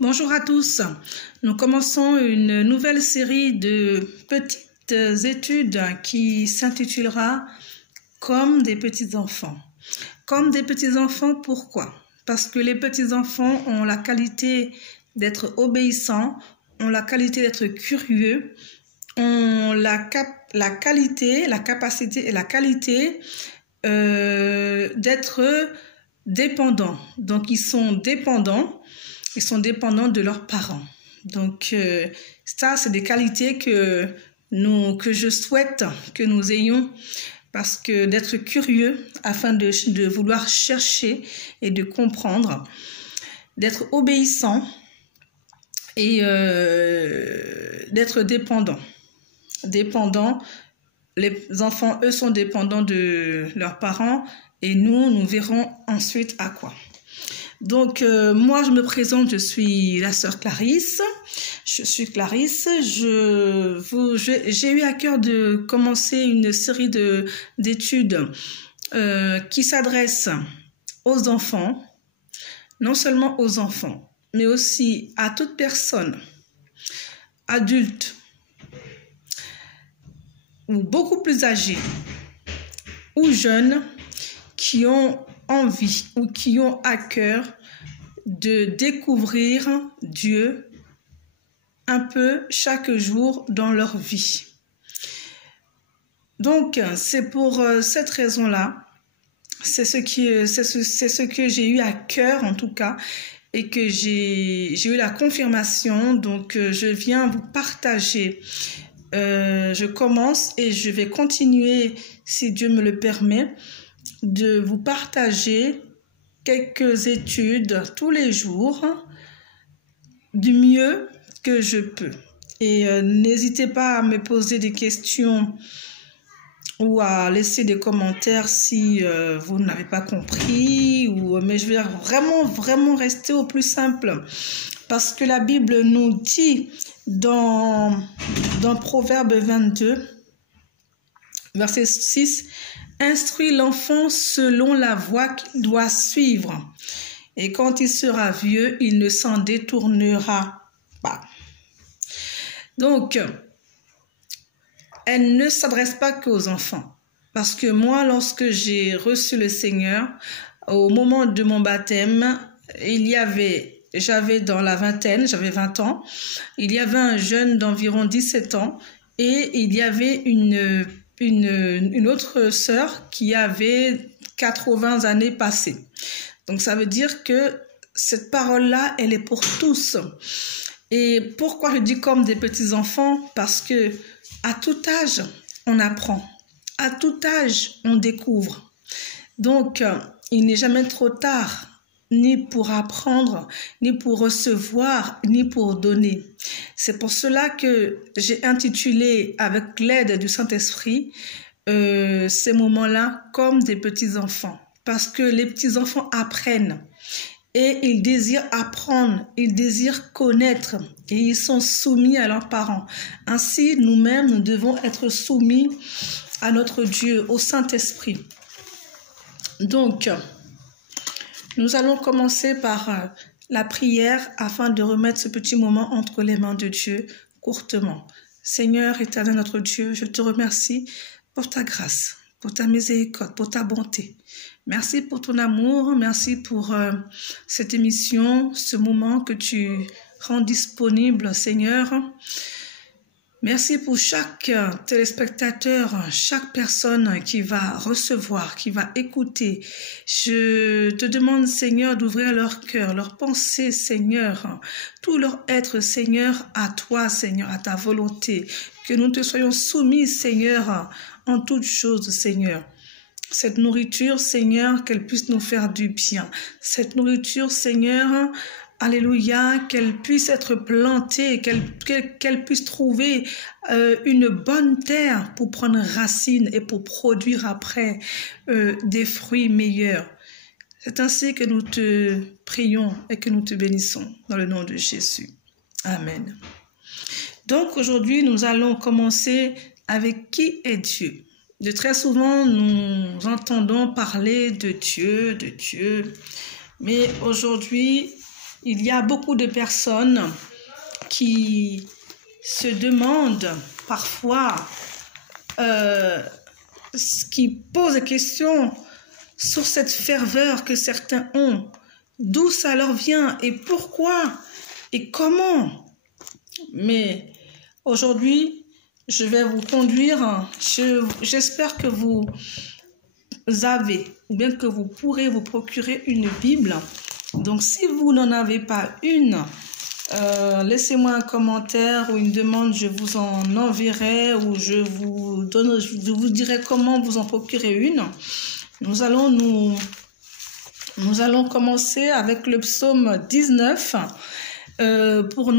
Bonjour à tous. Nous commençons une nouvelle série de petites études qui s'intitulera « Comme des petits-enfants ». Comme des petits-enfants, pourquoi? Parce que les petits-enfants ont la qualité d'être obéissants, ont la qualité d'être curieux, ont la capacité et la qualité d'être dépendants. Donc, ils sont dépendants de leurs parents. Donc, ça, c'est des qualités que je souhaite que nous ayons, parce que d'être curieux afin de vouloir chercher et de comprendre, d'être obéissant et d'être dépendant. Les enfants, eux, sont dépendants de leurs parents et nous verrons ensuite à quoi. Donc, moi, je me présente, je suis la sœur Clarisse. Je suis Clarisse. J'ai eu à cœur de commencer une série d'études qui s'adressent aux enfants, non seulement aux enfants, mais aussi à toute personne, adulte ou beaucoup plus âgée ou jeune, qui ont envie ou qui ont à cœur de découvrir Dieu un peu chaque jour dans leur vie. Donc, c'est pour cette raison-là, c'est ce que j'ai eu à cœur en tout cas, et que j'ai eu la confirmation. Donc, je viens vous partager. Je commence et je vais continuer, si Dieu me le permet, de vous partager quelques études tous les jours du mieux que je peux. Et n'hésitez pas à me poser des questions ou à laisser des commentaires si vous n'avez pas compris. Mais je vais vraiment rester au plus simple. Parce que la Bible nous dit dans Proverbe 22, verset 6, « Instruis l'enfant selon la voie qu'il doit suivre, et quand il sera vieux, il ne s'en détournera pas. » Donc, elle ne s'adresse pas qu'aux enfants. Parce que moi, lorsque j'ai reçu le Seigneur, au moment de mon baptême, j'avais dans la vingtaine, j'avais 20 ans, il y avait un jeune d'environ 17 ans, et il y avait une autre sœur qui avait 80 années passées. Donc, ça veut dire que cette parole-là, elle est pour tous. Et pourquoi je dis comme des petits-enfants? Parce que à tout âge, on apprend. À tout âge, on découvre. Donc, il n'est jamais trop tard, ni pour apprendre, ni pour recevoir, ni pour donner. C'est pour cela que j'ai intitulé, avec l'aide du Saint-Esprit, ces moments-là comme des petits-enfants. Parce que les petits-enfants apprennent et ils désirent apprendre, ils désirent connaître et ils sont soumis à leurs parents. Ainsi, nous-mêmes, nous devons être soumis à notre Dieu, au Saint-Esprit. Donc, nous allons commencer par la prière afin de remettre ce petit moment entre les mains de Dieu courtement. Seigneur éternel notre Dieu, je te remercie pour ta grâce, pour ta miséricorde, pour ta bonté. Merci pour ton amour, merci pour cette émission, ce moment que tu rends disponible, Seigneur. Merci pour chaque téléspectateur, chaque personne qui va recevoir, qui va écouter. Je te demande, Seigneur, d'ouvrir leur cœur, leur pensée, Seigneur, tout leur être, Seigneur, à toi, Seigneur, à ta volonté. Que nous te soyons soumis, Seigneur, en toutes choses, Seigneur. Cette nourriture, Seigneur, qu'elle puisse nous faire du bien. Cette nourriture, Seigneur, alléluia, qu'elle puisse être plantée, qu'elle puisse trouver une bonne terre pour prendre racine et pour produire après des fruits meilleurs. C'est ainsi que nous te prions et que nous te bénissons dans le nom de Jésus. Amen. Donc aujourd'hui, nous allons commencer avec qui est Dieu. De très souvent, nous entendons parler de Dieu, mais aujourd'hui, il y a beaucoup de personnes qui se demandent parfois, qui posent des questions sur cette ferveur que certains ont, d'où ça leur vient et pourquoi et comment. Mais aujourd'hui, je vais vous conduire, j'espère que vous avez, ou bien que vous pourrez vous procurer une Bible. Donc si vous n'en avez pas une, laissez-moi un commentaire ou une demande, je vous en enverrai ou je vous dirai comment vous en procurer une. Nous allons commencer avec le psaume 19 pour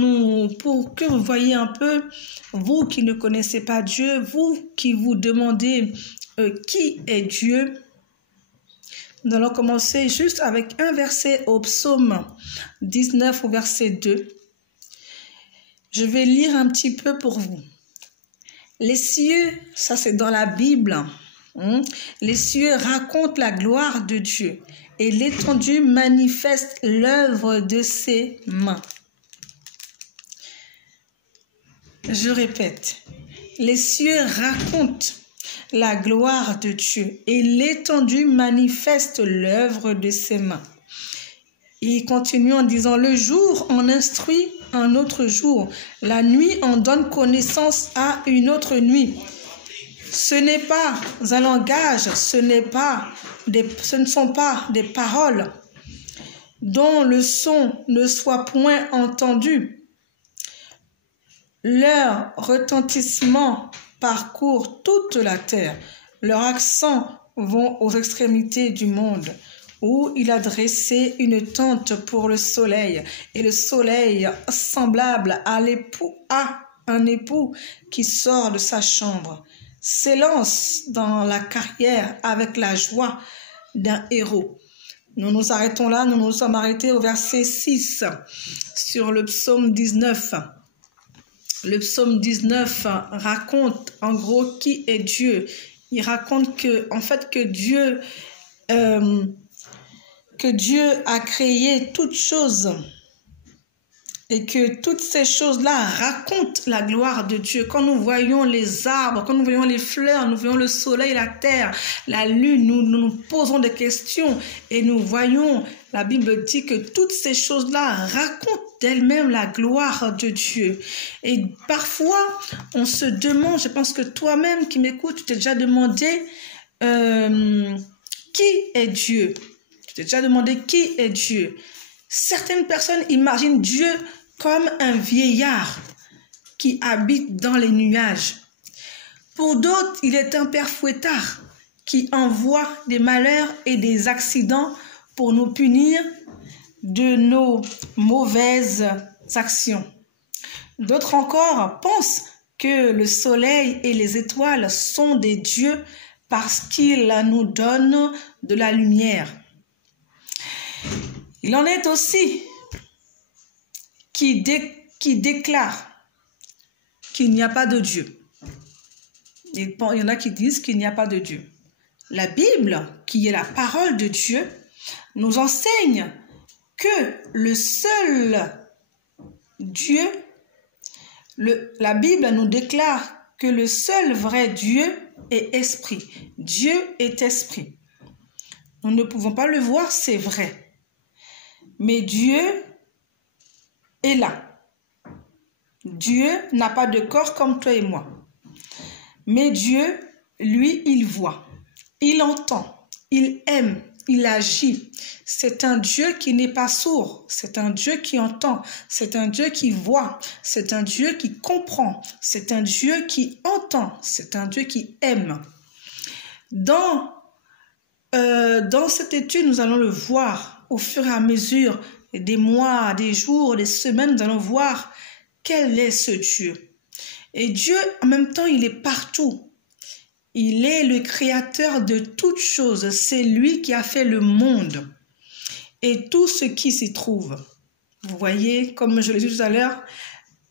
que vous voyez un peu, vous qui ne connaissez pas Dieu, vous qui vous demandez qui est Dieu. Nous allons commencer juste avec un verset au psaume 19 au verset 2. Je vais lire un petit peu pour vous. Les cieux, ça c'est dans la Bible, les cieux racontent la gloire de Dieu et l'étendue manifeste l'œuvre de ses mains. Je répète, les cieux racontent la gloire de Dieu et l'étendue manifeste l'œuvre de ses mains. Et il continue en disant, le jour en instruit un autre jour, la nuit en donne connaissance à une autre nuit. Ce n'est pas un langage, ce ne sont pas des paroles dont le son ne soit point entendu. Leur retentissement parcourt toute la terre. Leurs accents vont aux extrémités du monde, où il a dressé une tente pour le soleil, et le soleil semblable à un époux qui sort de sa chambre, s'élance dans la carrière avec la joie d'un héros. Nous nous arrêtons là, nous nous sommes arrêtés au verset 6 sur le psaume 19. Le psaume 19 raconte en gros qui est Dieu. Il raconte que Dieu a créé toutes choses et que toutes ces choses-là racontent la gloire de Dieu. Quand nous voyons les arbres, quand nous voyons les fleurs, nous voyons le soleil, la terre, la lune, nous nous posons des questions et nous voyons, la Bible dit que toutes ces choses-là racontent d'elles-mêmes la gloire de Dieu. Et parfois, on se demande, je pense que toi-même qui m'écoutes, tu t'es déjà demandé qui est Dieu? Tu t'es déjà demandé qui est Dieu? Certaines personnes imaginent Dieu comme un vieillard qui habite dans les nuages. Pour d'autres, il est un père fouettard qui envoie des malheurs et des accidents pour nous punir de nos mauvaises actions. D'autres encore pensent que le soleil et les étoiles sont des dieux parce qu'ils nous donnent de la lumière. Il en est aussi qui déclarent qu'il n'y a pas de Dieu. Il y en a qui disent qu'il n'y a pas de Dieu. La Bible, qui est la parole de Dieu, nous enseigne que le seul Dieu, la Bible nous déclare que le seul vrai Dieu est esprit. Dieu est esprit. Nous ne pouvons pas le voir, c'est vrai. Mais Dieu est là. Dieu n'a pas de corps comme toi et moi. Mais Dieu, lui, il voit, il entend, il aime, il agit. C'est un Dieu qui n'est pas sourd, c'est un Dieu qui entend, c'est un Dieu qui voit, c'est un Dieu qui comprend, c'est un Dieu qui entend, c'est un Dieu qui aime. Dans cette étude, nous allons le voir au fur et à mesure des mois, des jours, des semaines, nous allons voir quel est ce Dieu. Et Dieu, en même temps, il est partout. Il est le créateur de toutes choses. C'est lui qui a fait le monde et tout ce qui s'y trouve. Vous voyez, comme je l'ai dit tout à l'heure,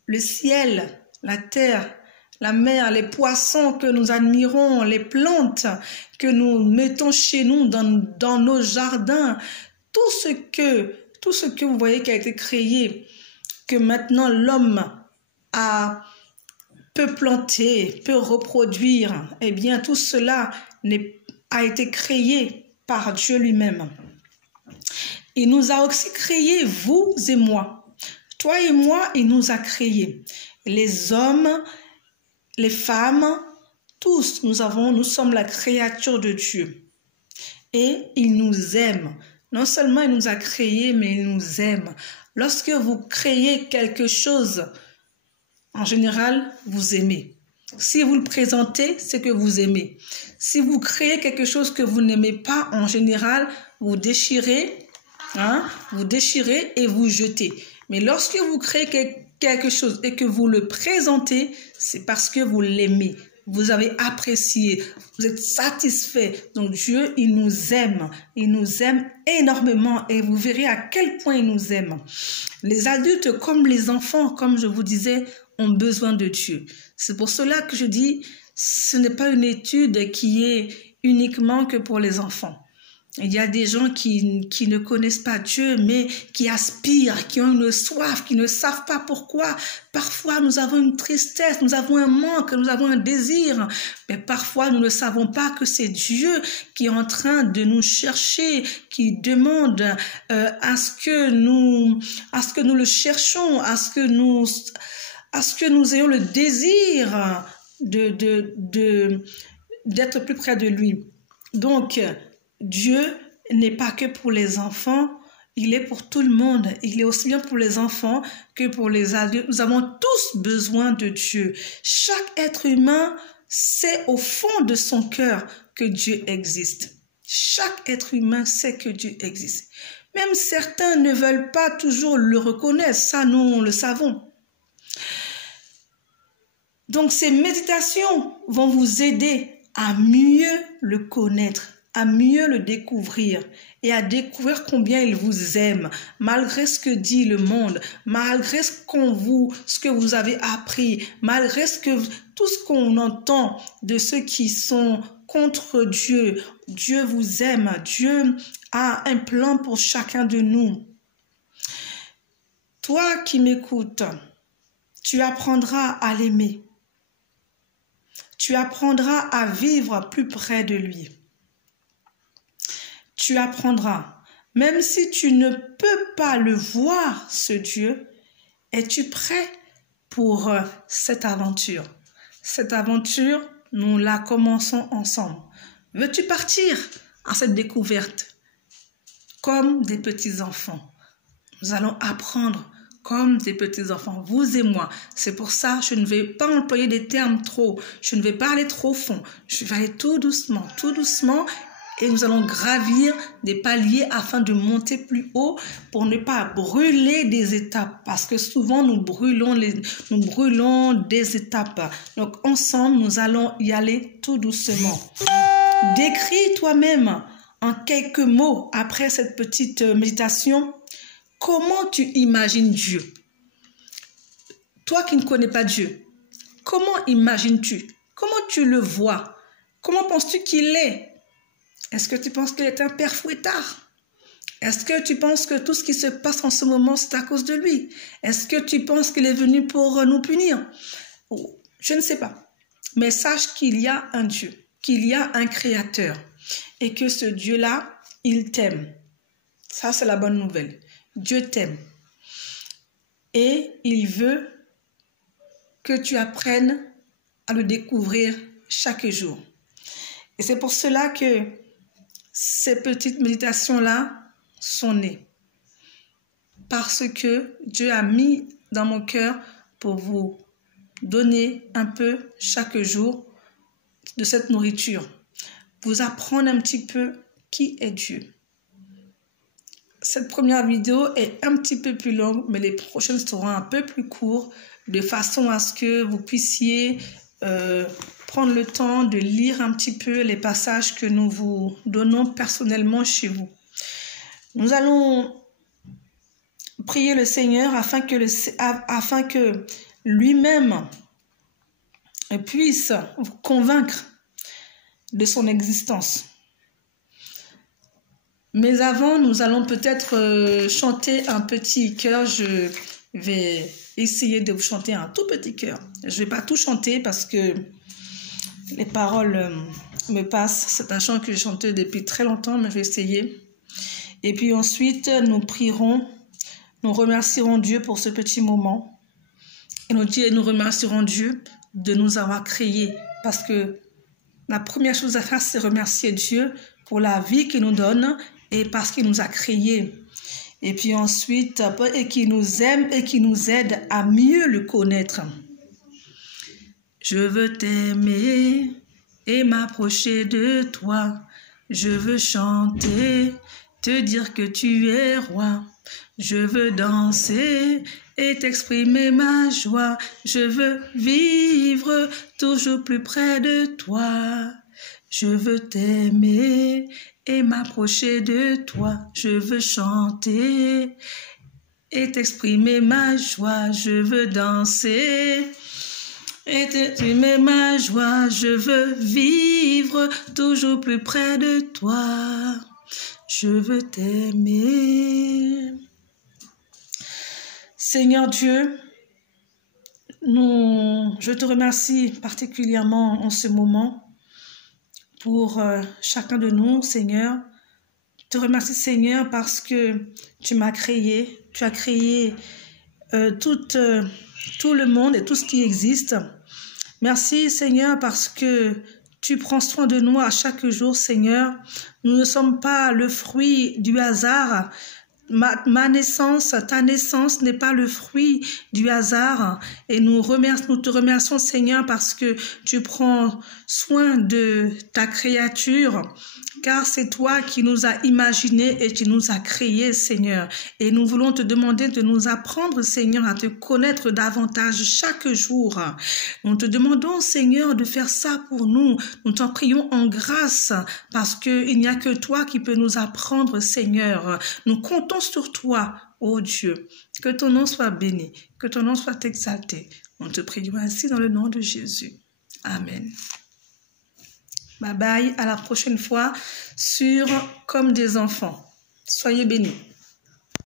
le ciel, la terre, la mer, les poissons que nous admirons, les plantes que nous mettons chez nous dans nos jardins, tout ce que tout ce que vous voyez qui a été créé, que maintenant l'homme peut planter, peut reproduire, eh bien tout cela a été créé par Dieu lui-même. Il nous a aussi créés, vous et moi. Toi et moi, il nous a créés. Les hommes, les femmes, tous, nous sommes la créature de Dieu. Et il nous aime. Non seulement il nous a créés, mais il nous aime. Lorsque vous créez quelque chose, en général, vous aimez. Si vous le présentez, c'est que vous aimez. Si vous créez quelque chose que vous n'aimez pas, en général, vous déchirez et vous jetez. Mais lorsque vous créez quelque chose et que vous le présentez, c'est parce que vous l'aimez. Vous avez apprécié, vous êtes satisfait. Donc Dieu, il nous aime énormément et vous verrez à quel point il nous aime. Les adultes comme les enfants, comme je vous disais, ont besoin de Dieu. C'est pour cela que je dis, ce n'est pas une étude qui est uniquement que pour les enfants. Il y a des gens qui ne connaissent pas Dieu, mais qui aspirent, qui ont une soif, qui ne savent pas pourquoi. Parfois, nous avons une tristesse, nous avons un manque, nous avons un désir. Mais parfois, nous ne savons pas que c'est Dieu qui est en train de nous chercher, qui demande à ce que nous le cherchons, à ce que nous ayons le désir d'être plus près de lui. Donc, Dieu n'est pas que pour les enfants, il est pour tout le monde. Il est aussi bien pour les enfants que pour les adultes. Nous avons tous besoin de Dieu. Chaque être humain sait au fond de son cœur que Dieu existe. Chaque être humain sait que Dieu existe. Même certains ne veulent pas toujours le reconnaître. Ça, nous, on le savons. Donc, ces méditations vont vous aider à mieux le connaître, à mieux le découvrir et à découvrir combien il vous aime, malgré ce que dit le monde, malgré ce que vous avez appris, malgré tout ce qu'on entend de ceux qui sont contre Dieu. Dieu vous aime, Dieu a un plan pour chacun de nous. Toi qui m'écoutes, tu apprendras à l'aimer. Tu apprendras à vivre plus près de lui. Tu apprendras, même si tu ne peux pas le voir, ce Dieu, es-tu prêt pour cette aventure? Cette aventure, nous la commençons ensemble. Veux-tu partir à cette découverte comme des petits-enfants? Nous allons apprendre comme des petits-enfants, vous et moi. C'est pour ça que je ne vais pas employer des termes trop, je ne vais pas aller trop fond. Je vais aller tout doucement, et nous allons gravir des paliers afin de monter plus haut pour ne pas brûler des étapes. Parce que souvent, nous brûlons des étapes. Donc, ensemble, nous allons y aller tout doucement. Décris toi-même en quelques mots après cette petite méditation, comment tu imagines Dieu? Toi qui ne connais pas Dieu, comment imagines-tu? Comment tu le vois? Comment penses-tu qu'il est? Est-ce que tu penses qu'il est un père fouettard? Est-ce que tu penses que tout ce qui se passe en ce moment, c'est à cause de lui? Est-ce que tu penses qu'il est venu pour nous punir? Je ne sais pas. Mais sache qu'il y a un Dieu, qu'il y a un créateur et que ce Dieu-là, il t'aime. Ça, c'est la bonne nouvelle. Dieu t'aime. Et il veut que tu apprennes à le découvrir chaque jour. Et c'est pour cela que ces petites méditations-là sont nées. Parce que Dieu a mis dans mon cœur pour vous donner un peu chaque jour de cette nourriture. Vous apprendre un petit peu qui est Dieu. Cette première vidéo est un petit peu plus longue, mais les prochaines seront un peu plus courtes, de façon à ce que vous puissiez prendre le temps de lire un petit peu les passages que nous vous donnons personnellement chez vous. Nous allons prier le Seigneur afin que lui-même puisse vous convaincre de son existence. Mais avant, nous allons peut-être chanter un petit chœur. Je vais essayer de vous chanter un tout petit chœur. Je ne vais pas tout chanter parce que les paroles me passent. C'est un chant que j'ai chanté depuis très longtemps, mais je vais essayer. Et puis ensuite, nous prierons, nous remercierons Dieu pour ce petit moment. Et nous remercierons Dieu de nous avoir créés. Parce que la première chose à faire, c'est remercier Dieu pour la vie qu'il nous donne et parce qu'il nous a créés. Et puis ensuite, et qui nous aime et qui nous aide à mieux le connaître. Je veux t'aimer et m'approcher de toi. Je veux chanter, te dire que tu es roi. Je veux danser et t'exprimer ma joie. Je veux vivre toujours plus près de toi. Je veux t'aimer et m'approcher de toi. Je veux chanter et t'exprimer ma joie. Je veux danser et t'exprimer ma joie. Je veux vivre toujours plus près de toi. Je veux t'aimer. Seigneur Dieu, je te remercie particulièrement en ce moment pour chacun de nous, Seigneur. Je te remercie, Seigneur, parce que tu m'as créé. Tu as créé tout le monde et tout ce qui existe. Merci, Seigneur, parce que tu prends soin de nous à chaque jour, Seigneur. Nous ne sommes pas le fruit du hasard. Ma naissance, ta naissance n'est pas le fruit du hasard. Et nous te remercions, Seigneur, parce que tu prends soin de ta créature. Car c'est toi qui nous as imaginés et qui nous as créés, Seigneur. Et nous voulons te demander de nous apprendre, Seigneur, à te connaître davantage chaque jour. Nous te demandons, Seigneur, de faire ça pour nous. Nous t'en prions en grâce parce qu'il n'y a que toi qui peux nous apprendre, Seigneur. Nous comptons sur toi, ô Dieu. Que ton nom soit béni, que ton nom soit exalté. Nous te prions ainsi dans le nom de Jésus. Amen. Bye bye, à la prochaine fois sur Comme des enfants. Soyez bénis.